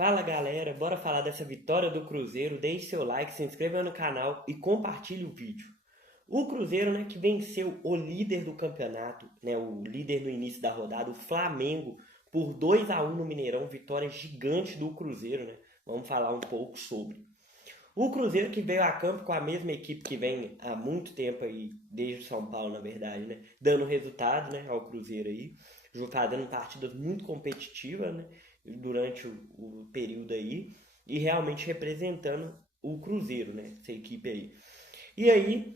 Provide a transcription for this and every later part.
Fala galera, bora falar dessa vitória do Cruzeiro. Deixe seu like, se inscreva no canal e compartilhe o vídeo. O Cruzeiro, né, que venceu o líder do campeonato, né, o líder no início da rodada, o Flamengo, por 2-1 no Mineirão, vitória gigante do Cruzeiro, né? Vamos falar um pouco sobre. O Cruzeiro que veio a campo com a mesma equipe que vem há muito tempo aí, desde o São Paulo, na verdade, né? Dando resultado, né, ao Cruzeiro aí, fazendo partidas muito competitivas, né? Durante o período aí e realmente representando o Cruzeiro, né? Essa equipe aí. E aí,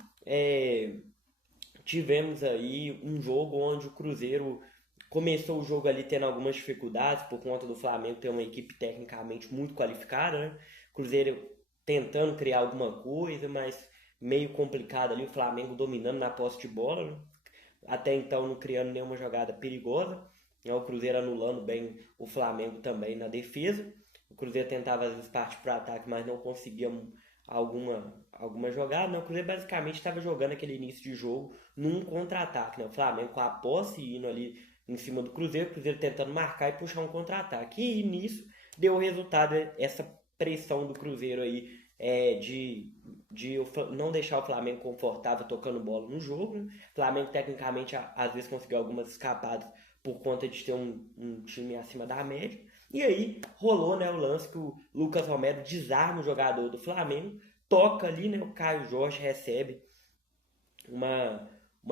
tivemos aí um jogo onde o Cruzeiro começou o jogo ali tendo algumas dificuldades por conta do Flamengo ter uma equipe tecnicamente muito qualificada, né? Cruzeiro tentando criar alguma coisa, mas meio complicado ali, o Flamengo dominando na posse de bola, né? Até então não criando nenhuma jogada perigosa, né? O Cruzeiro anulando bem o Flamengo também na defesa. O Cruzeiro tentava às vezes partir para o ataque, mas não conseguia alguma jogada. Não, o Cruzeiro basicamente estava jogando aquele início de jogo num contra-ataque, né? O Flamengo com a posse indo ali em cima do Cruzeiro, o Cruzeiro tentando marcar e puxar um contra-ataque. E nisso deu o resultado essa pressão do Cruzeiro aí de não deixar o Flamengo confortável tocando bola no jogo. Né? O Flamengo tecnicamente às vezes conseguiu algumas escapadas por conta de ter um time acima da média. E aí rolou, né, o lance que o Lucas Romero desarma o jogador do Flamengo, toca ali, né, o Caio Jorge recebe uma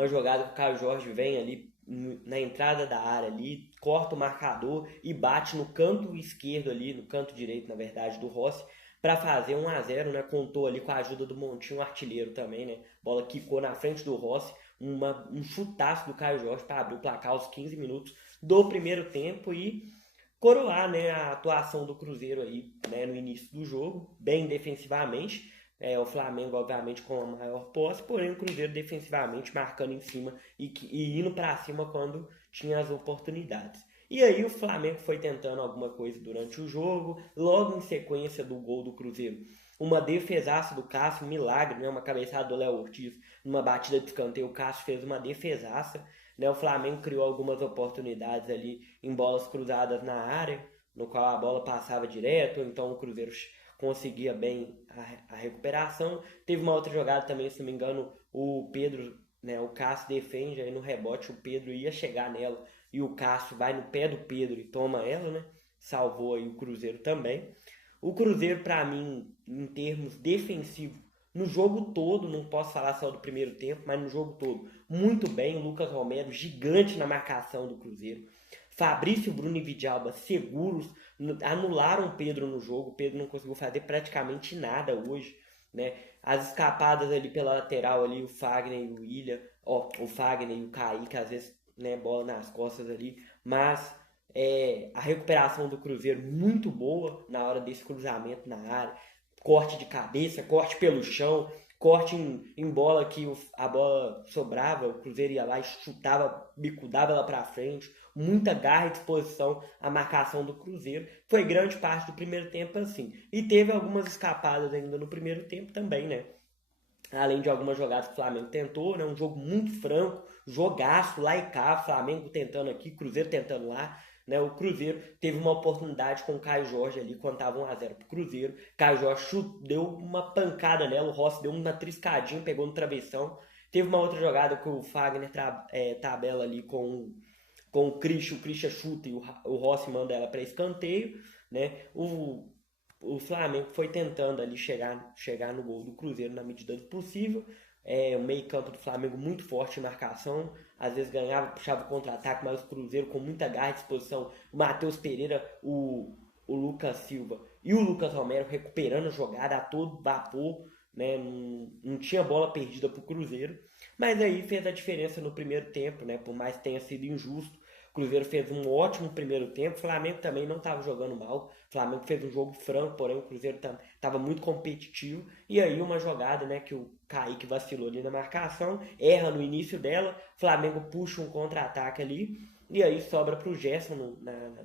jogada que o Caio Jorge vem ali na entrada da área ali, corta o marcador e bate no canto esquerdo ali, no canto direito, na verdade, do Rossi, para fazer 1-0, né? Contou ali com a ajuda do Montinho, artilheiro também, né? Bola quicou na frente do Rossi, um chutaço do Caio Jorge para abrir o placar aos 15 minutos do primeiro tempo e coroar, né, a atuação do Cruzeiro aí, né, no início do jogo, bem defensivamente. O Flamengo, obviamente, com a maior posse, porém o Cruzeiro defensivamente marcando em cima e indo para cima quando tinha as oportunidades. E aí o Flamengo foi tentando alguma coisa durante o jogo, logo em sequência do gol do Cruzeiro. Uma defesaça do Cássio, um milagre, né? Uma cabeçada do Léo Ortiz, numa batida de escanteio, o Cássio fez uma defesaça. Né? O Flamengo criou algumas oportunidades ali em bolas cruzadas na área, no qual a bola passava direto, então o Cruzeiro conseguia bem a recuperação. Teve uma outra jogada também, se não me engano, o Pedro, né, o Cássio defende, aí no rebote o Pedro ia chegar nela e o Cássio vai no pé do Pedro e toma ela, né? Salvou aí o Cruzeiro também. O Cruzeiro, para mim, em termos defensivos, no jogo todo, não posso falar só do primeiro tempo, mas no jogo todo, muito bem. O Lucas Romero, gigante na marcação do Cruzeiro. Fabrício, Bruno e Vidalba seguros, anularam o Pedro no jogo. O Pedro não conseguiu fazer praticamente nada hoje. Né? As escapadas ali pela lateral, ali, o Fagner e o William, o Fagner e o Kaique, às vezes, né, bola nas costas ali, mas a recuperação do Cruzeiro muito boa na hora desse cruzamento na área, corte de cabeça, corte pelo chão, corte em bola que a bola sobrava, o Cruzeiro ia lá e chutava, bicudava ela para frente, muita garra e disposição a marcação do Cruzeiro. Foi grande parte do primeiro tempo assim. E teve algumas escapadas ainda no primeiro tempo também, né? Além de algumas jogadas que o Flamengo tentou, né? Um jogo muito franco, jogaço lá e cá, Flamengo tentando aqui, Cruzeiro tentando lá. Né? O Cruzeiro teve uma oportunidade com o Caio Jorge ali quando estava 1-0 pro Cruzeiro. Caio Jorge deu uma pancada nela, o Rossi deu uma triscadinha, pegou no travessão. Teve uma outra jogada que o Fagner tabela ali com o Christian chuta e o Rossi manda ela para escanteio. Né? O Flamengo foi tentando ali chegar no gol do Cruzeiro na medida do possível. O meio campo do Flamengo muito forte em marcação, às vezes ganhava, puxava contra-ataque, mas o Cruzeiro com muita garra e disposição. O Matheus Pereira, o Lucas Silva e o Lucas Romero recuperando a jogada a todo vapor, né? Não tinha bola perdida para o Cruzeiro, mas aí fez a diferença no primeiro tempo, né? Por mais que tenha sido injusto. O Cruzeiro fez um ótimo primeiro tempo, o Flamengo também não estava jogando mal, o Flamengo fez um jogo franco, porém o Cruzeiro estava muito competitivo, e aí uma jogada, né, que o Kaique vacilou ali na marcação, erra no início dela, o Flamengo puxa um contra-ataque ali, e aí sobra para o Gerson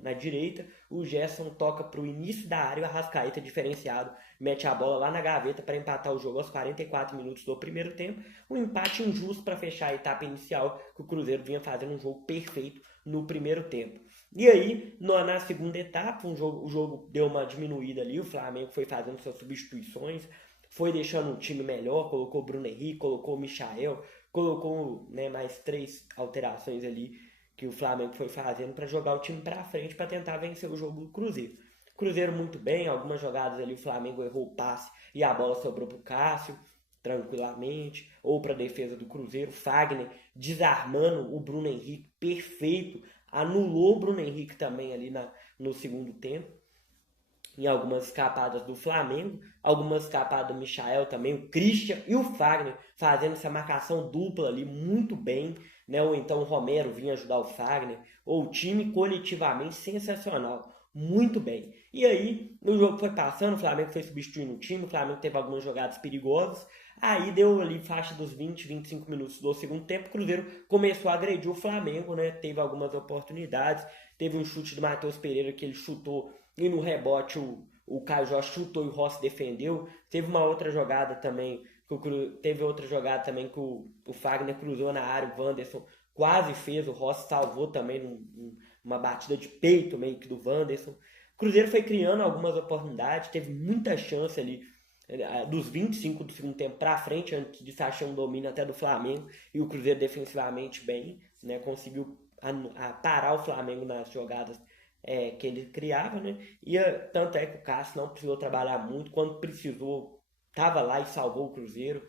na direita. O Gerson toca para o início da área, o Arrascaeta diferenciado mete a bola lá na gaveta para empatar o jogo aos 44 minutos do primeiro tempo. Um empate injusto para fechar a etapa inicial, que o Cruzeiro vinha fazendo um jogo perfeito no primeiro tempo. E aí, na segunda etapa, o jogo deu uma diminuída ali, o Flamengo foi fazendo suas substituições, foi deixando um time melhor, colocou o Bruno Henrique, colocou o Michael, colocou, né, mais 3 alterações ali que o Flamengo foi fazendo para jogar o time para frente para tentar vencer o jogo do Cruzeiro. Cruzeiro muito bem, algumas jogadas ali o Flamengo errou o passe e a bola sobrou para o Cássio tranquilamente, ou para a defesa do Cruzeiro. Fagner desarmando o Bruno Henrique, perfeito, anulou o Bruno Henrique também ali no segundo tempo. Em algumas escapadas do Flamengo, algumas escapadas do Michael também, o Christian e o Fagner fazendo essa marcação dupla ali muito bem, né? Ou então o Romero vinha ajudar o Fagner, ou o time coletivamente sensacional, muito bem. E aí, o jogo foi passando, o Flamengo foi substituindo o time, o Flamengo teve algumas jogadas perigosas, aí deu ali faixa dos 20, 25 minutos do segundo tempo, o Cruzeiro começou a agredir o Flamengo, né? Teve algumas oportunidades, teve um chute do Matheus Pereira que ele chutou e no rebote o Caio Jorge chutou e o Rossi defendeu. Teve uma outra jogada também, teve outra jogada também que o Fagner cruzou na área, o Wanderson quase fez, o Rossi salvou também uma batida de peito meio que do Wanderson. O Cruzeiro foi criando algumas oportunidades, teve muita chance ali dos 25 do segundo tempo para frente, antes de achar um domínio até do Flamengo, e o Cruzeiro defensivamente bem, né, conseguiu parar o Flamengo nas jogadas que ele criava, né? E tanto é que o Cássio não precisou trabalhar muito, quando precisou, estava lá e salvou o Cruzeiro.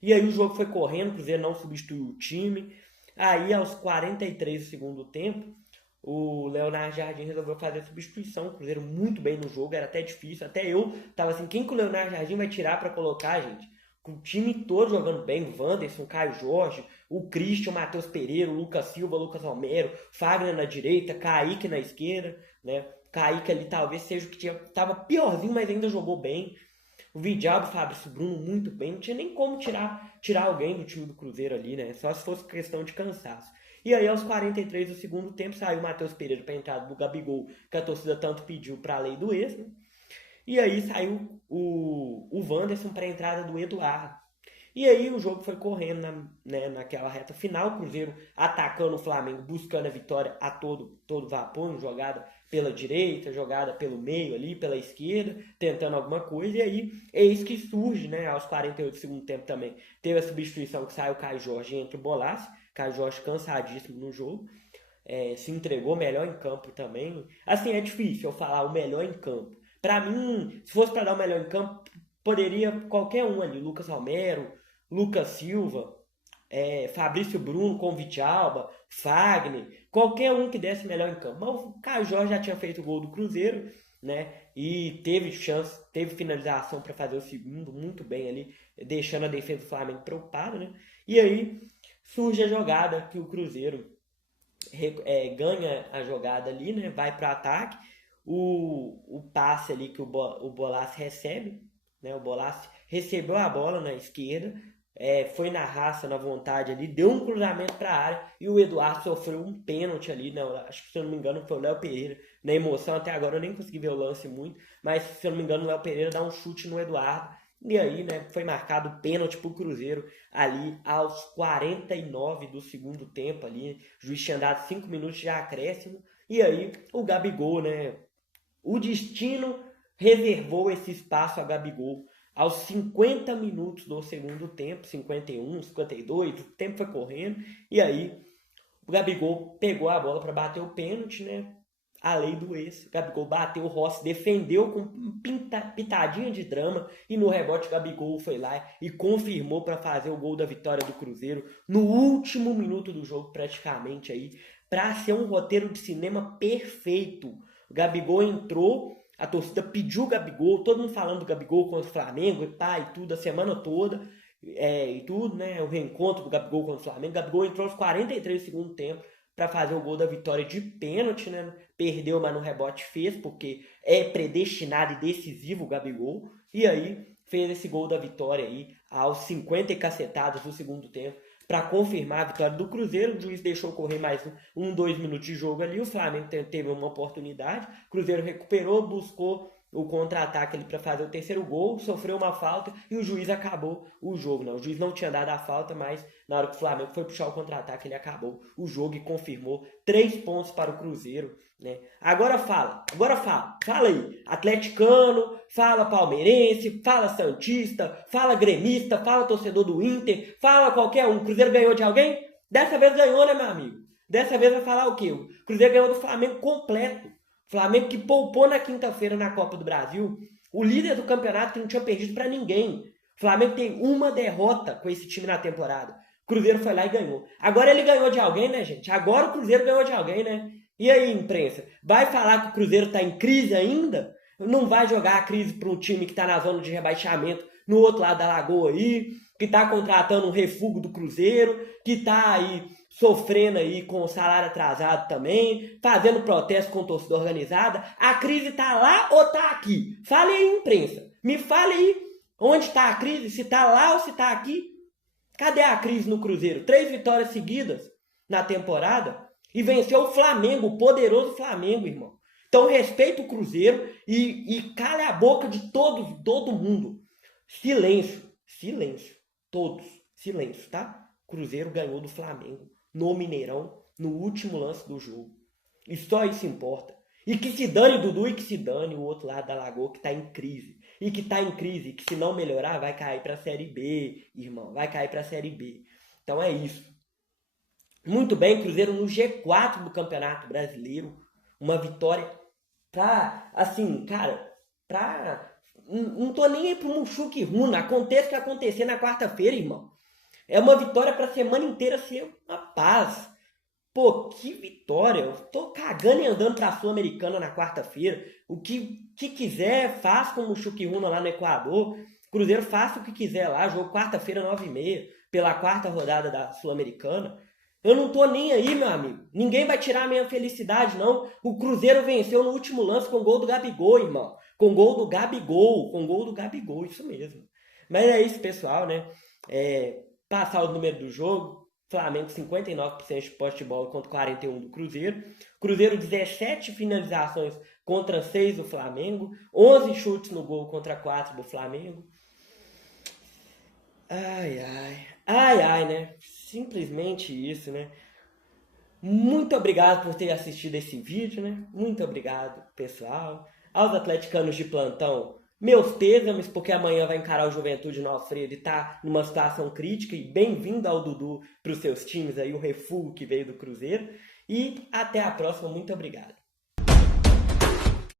E aí o jogo foi correndo, o Cruzeiro não substituiu o time. Aí aos 43 do segundo tempo, o Leonardo Jardim resolveu fazer a substituição. O Cruzeiro muito bem no jogo, era até difícil. Até eu tava assim, quem que o Leonardo Jardim vai tirar para colocar, gente? Com o time todo jogando bem, o Wanderson, o Caio Jorge, o Christian, o Matheus Pereira, o Lucas Silva, o Lucas Romero, Fagner na direita, Kaique na esquerda, né? Kaique ali talvez seja o que tava piorzinho, mas ainda jogou bem. O Vidal, o Fabrício Bruno muito bem, não tinha nem como tirar alguém do time do Cruzeiro ali, né? Só se fosse questão de cansaço. E aí, aos 43 do segundo tempo, saiu o Matheus Pereira para a entrada do Gabigol, que a torcida tanto pediu para a lei do ex, né? E aí saiu o Wanderson para a entrada do Eduardo. E aí o jogo foi correndo naquela reta final, o Cruzeiro atacando o Flamengo, buscando a vitória a todo vapor, jogada pela direita, jogada pelo meio ali, pela esquerda, tentando alguma coisa, e aí eis que surge, né, aos 48 do segundo tempo também, teve a substituição que saiu o Caio Jorge entre o Bolassi, Caio Jorge cansadíssimo no jogo, se entregou melhor em campo também. Assim, é difícil eu falar o melhor em campo. Para mim, se fosse para dar o melhor em campo, poderia qualquer um ali, Lucas Romero, Lucas Silva, Fabrício Bruno com Vitalba, Fagner, qualquer um que desse melhor em campo. Mas o Caio Jorge já tinha feito o gol do Cruzeiro, né? E teve chance, teve finalização para fazer o segundo, muito bem ali, deixando a defesa do Flamengo preocupada, né? E aí surge a jogada que o Cruzeiro ganha a jogada ali, né? Vai para o ataque, o passe ali que o Bolassi recebe, né? O Bolassi recebeu a bola na esquerda, foi na raça, na vontade ali, deu um cruzamento para a área e o Eduardo sofreu um pênalti ali, né? Acho que se eu não me engano foi o Léo Pereira, na emoção até agora eu nem consegui ver o lance muito, mas se eu não me engano o Léo Pereira dá um chute no Eduardo, e aí, né, foi marcado o pênalti pro Cruzeiro ali aos 49 do segundo tempo ali, o juiz tinha dado 5 minutos de acréscimo, e aí o Gabigol, né, o destino reservou esse espaço a Gabigol aos 50 minutos do segundo tempo, 51, 52, o tempo foi correndo, e aí o Gabigol pegou a bola para bater o pênalti, né? A lei do ex. O Gabigol bateu, o Rossi defendeu com pitadinha de drama e no rebote o Gabigol foi lá e confirmou para fazer o gol da vitória do Cruzeiro no último minuto do jogo praticamente aí, para ser um roteiro de cinema perfeito. O Gabigol entrou, a torcida pediu o Gabigol, todo mundo falando do Gabigol contra o Flamengo e tudo, a semana toda, e tudo, né? O reencontro do Gabigol contra o Flamengo. O Gabigol entrou aos 43 do segundo tempo para fazer o gol da vitória de pênalti, né? Perdeu, mas no rebote fez, porque é predestinado e decisivo o Gabigol. E aí fez esse gol da vitória aí aos 50 e cacetados do segundo tempo para confirmar a vitória do Cruzeiro. O juiz deixou correr mais 2 minutos de jogo ali. O Flamengo teve uma oportunidade. O Cruzeiro recuperou, buscou o contra-ataque ali para fazer o terceiro gol, sofreu uma falta e o juiz acabou o jogo. Não, o juiz não tinha dado a falta, mas na hora que o Flamengo foi puxar o contra-ataque, ele acabou o jogo e confirmou 3 pontos para o Cruzeiro, né? Agora fala aí, atleticano, fala palmeirense, fala santista, fala gremista, fala torcedor do Inter, fala qualquer um. O Cruzeiro ganhou de alguém? Dessa vez ganhou, né, meu amigo? Dessa vez vai falar o quê? O Cruzeiro ganhou do Flamengo completo. Flamengo que poupou na quinta-feira na Copa do Brasil, o líder do campeonato que não tinha perdido para ninguém. O Flamengo tem uma derrota com esse time na temporada. O Cruzeiro foi lá e ganhou. Agora ele ganhou de alguém, né, gente? Agora o Cruzeiro ganhou de alguém, né? E aí, imprensa? Vai falar que o Cruzeiro está em crise ainda? Não vai jogar a crise para um time que está na zona de rebaixamento no outro lado da lagoa aí, que está contratando um refúgio do Cruzeiro, que está aí sofrendo aí com o salário atrasado também, fazendo protesto com a torcida organizada. A crise tá lá ou tá aqui? Fale aí, imprensa. Me fale aí onde tá a crise, se tá lá ou se tá aqui. Cadê a crise no Cruzeiro? 3 vitórias seguidas na temporada e venceu o Flamengo, o poderoso Flamengo, irmão. Então respeita o Cruzeiro e cala a boca de todo mundo. Silêncio, todos, silêncio, tá? Cruzeiro ganhou do Flamengo no Mineirão, no último lance do jogo. E só isso importa. E que se dane o Dudu e que se dane o outro lado da lagoa que tá em crise. E que tá em crise, que se não melhorar vai cair pra Série B, irmão. Vai cair pra Série B. Então é isso. Muito bem, Cruzeiro no G4 do Campeonato Brasileiro. Uma vitória pra, assim, cara, pra... Não tô nem aí pro Mushuki Runa. Aconteça o que acontecer na quarta-feira, irmão. É uma vitória pra semana inteira ser uma paz. Pô, que vitória. Eu tô cagando e andando pra Sul-Americana na quarta-feira. O que quiser, faz com o Mushuki Runa lá no Equador. Cruzeiro faça o que quiser lá. Jogo quarta-feira, 9h30, pela 4ª rodada da Sul-Americana. Eu não tô nem aí, meu amigo. Ninguém vai tirar a minha felicidade, não. O Cruzeiro venceu no último lance com gol do Gabigol, irmão. Com gol do Gabigol, isso mesmo. Mas é isso, pessoal, né? Passar o número do jogo. Flamengo 59% de posse de bola contra 41% do Cruzeiro. Cruzeiro 17 finalizações contra 6 do Flamengo. 11 chutes no gol contra 4 do Flamengo. Ai, né? Simplesmente isso, né? Muito obrigado por ter assistido esse vídeo, né? Muito obrigado, pessoal. Aos atleticanos de plantão, meus pêsames, porque amanhã vai encarar o Juventude no Alfredo e tá numa situação crítica. E bem-vindo ao Dudu para os seus times aí, o refúgio que veio do Cruzeiro. E até a próxima, muito obrigado.